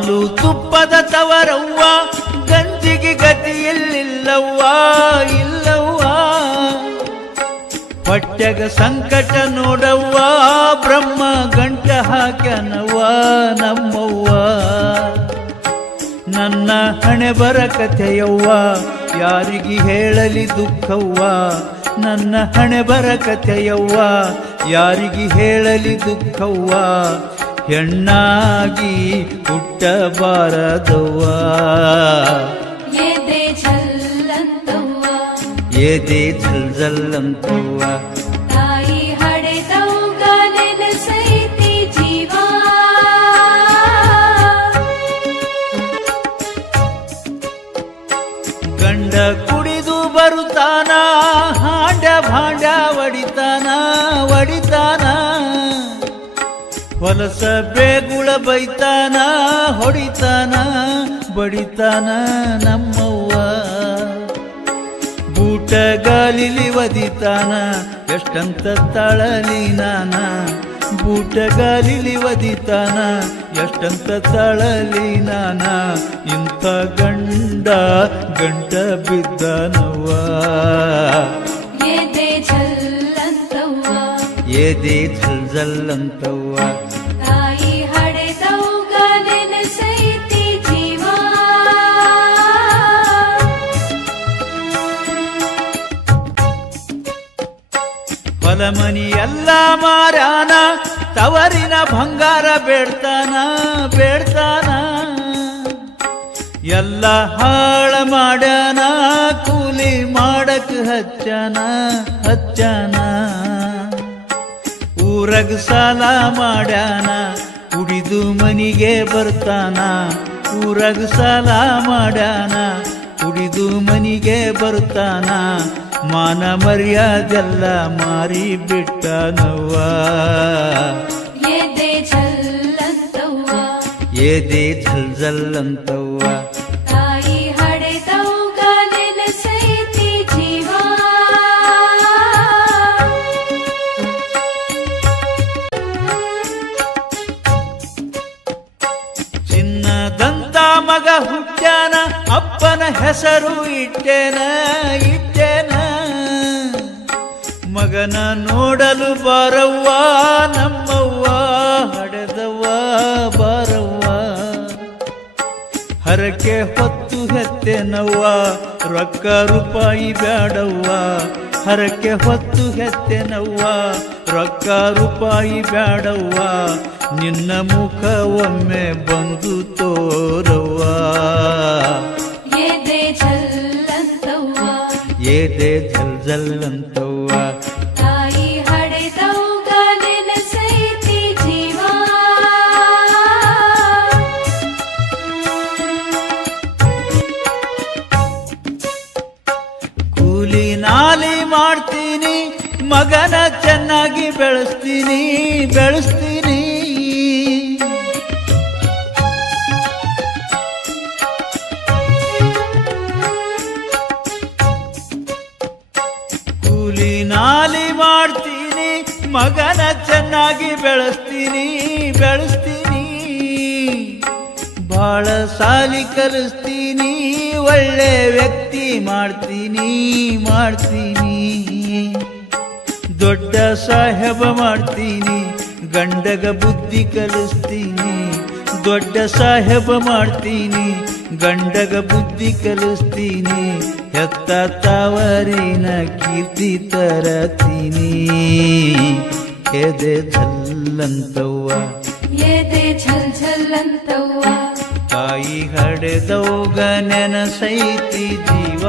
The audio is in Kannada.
ಹಾಲು ತುಪ್ಪದ ತವರವ್ವ, ಗಂಜಿಗೆ ಗತಿಯಲ್ಲಿಲ್ಲವ್ವ, ಇಲ್ಲವ್ವ. ಪಠ್ಯಗ ಸಂಕಟ ನೋಡವ್ವ, ಬ್ರಹ್ಮ ಗಂಟ ಹಾಕ್ಯನವ್ವ, ನಮ್ಮವ್ವ. ನನ್ನ ಹಣೆ ಬರ ಕಥೆಯವ್ವ, ಯಾರಿಗೆ ಹೇಳಲಿ ದುಃಖವ್ವ. ನನ್ನ ಹಣೆ ಬರ ಕಥೆಯವ್ವ, ಯಾರಿಗೆ ಹೇಳಲಿ ದುಃಖವ್ವ. ಹೆಣ್ಣಾಗಿ ಹುಟ್ಟಬಾರದವ್ವ. ಎದೆ ಜಲ್ಲಂತವ್ವ ತಾಯಿ ಹಡೆದವ್ಗ ನೆನಸೈತಿ ಜೀವ. ಗಂಡ ಕುಡಿದು ಬರುತ್ತಾನ ಹಾಂಡ ಭಾಂಡ ಒಡಿತಾನ ಒಡಿತಾನ. ಹೊಲಸ ಬೇಗುಳ ಬೈತಾನ ಹೊಡಿತಾನ ಬಡಿತಾನ ನಮ್ಮವ್ವ. ಬೂಟ ಗಾಲಿಲಿ ಒದಿತಾನ ಎಷ್ಟಂತ ತಳಲಿ ನಾನ. ಬೂಟ ಗಾಲಿಲಿ ಒದಿತಾನ ಎಷ್ಟಂತ ತಳಲಿ ನಾನ. ಇಂಥ ಗಂಡ ಗಂಟ ಬಿದ್ದನವ್ವ. ಎದೆ ಏದೇ ಜಲ್ ಜಲ್ಲಂತವ್ವ. ಹೊಲಮನಿ ಎಲ್ಲ ಮಾರಾನ, ತವರಿನ ಬಂಗಾರ ಬೇಡ್ತಾನ ಬೇಡ್ತಾನ. ಎಲ್ಲ ಹಾಳ ಮಾಡ್ಯಾನ, ಕೂಲಿ ಮಾಡಕ್ ಹಚ್ಚನ ಹಚ್ಚನ. ಊರಗ್ ಸಾಲ ಮಾಡ್ಯಾನ, ಕುಡಿದು ಮನಿಗೆ ಬರ್ತಾನ. ಊರಗ್ ಸಾಲ ಮಾಡ್ಯಾನ, ಕುಡಿದು ಮನಿಗೆ ಬರ್ತಾನ. ಮಾನ ಮರ್ಯಾದೆಲ್ಲ ಮಾರಿ ಬಿಟ್ಟನವ್ವ ಎದೆ ಛಲ್ಲಂತವ್ವ ಏದೇ ಜಲ್ ಜಲ್ಲಂತವ್ವ ತಾಯಿ ಹಡೆದವ್ಗ ನೆನಸೈತಿ ಜೀವ. ಚಿನ್ನದಂತ ಮಗ ಹುಟ್ಟ್ಯಾನ ಅಪ್ಪನ ಹೆಸರು ಇಟ್ಟೇನ ಇಟ್ಟೇನ ಮಗನ ನೋಡಲು ಬಾರವ್ವ ನಮ್ಮವ್ವ ಹಡೆದವ್ವ ಬಾರವ್ವ. ಹರಕೆ ಹೊತ್ತು ಹೆತ್ತೆನವ್ವ ರೊಕ್ಕ ರೂಪಾಯಿ ಬ್ಯಾಡವ್ವ. ಹರಕೆ ಹೊತ್ತು ಹೆತ್ತೆನವ್ವ ರೊಕ್ಕ ರೂಪಾಯಿ ಬ್ಯಾಡವ್ವ. ನಿನ್ನ ಮುಖ ಒಮ್ಮೆ ಬಂದು ತೋರವ್ವ. ಏದೇ ಜಲ್ ಜಲ್ಲಂತವ್ವ ಮಾಡ್ತೀನಿ ಮಗನ ಚೆನ್ನಾಗಿ ಬೆಳೆಸ್ತೀನಿ ಬೆಳೆಸ್ತೀನಿ. ಕೂಲಿ ನಾಲಿ ಮಾಡ್ತೀನಿ ಮಗನ ಚೆನ್ನಾಗಿ ಬೆಳೆಸ್ತೀನಿ ಬೆಳೆಸ್ತೀನಿ. ಬಾಳ ಸಾಲಿ ಕಲಿಸ್ತೀನಿ, ಒಳ್ಳೆ ವ್ಯಕ್ತಿ ಮಾಡ್ತೀನಿ ಮಾಡ್ತೀನಿ. ದೊಡ್ಡ ಸಾಹೇಬ ಮಾಡ್ತೀನಿ, ಗಂಡಗ ಬುದ್ಧಿ ಕಲಿಸ್ತೀನಿ. ದೊಡ್ಡ ಸಾಹೇಬ ಮಾಡ್ತೀನಿ, ಗಂಡಗ ಬುದ್ಧಿ ಕಲಿಸ್ತೀನಿ. ಹೆತ್ತ ತಾವರಿನ ಕೀರ್ತಿ ತರತೀನಿ. ಎದೆ ಜಲ್ಲಂತವ್ವ ಎದೆ ಛಲ್ಲಂತವ್ವ ತಾಯಿ ಹಡೆದೌಗ ನೆನಸೈತಿ ಜೀವ.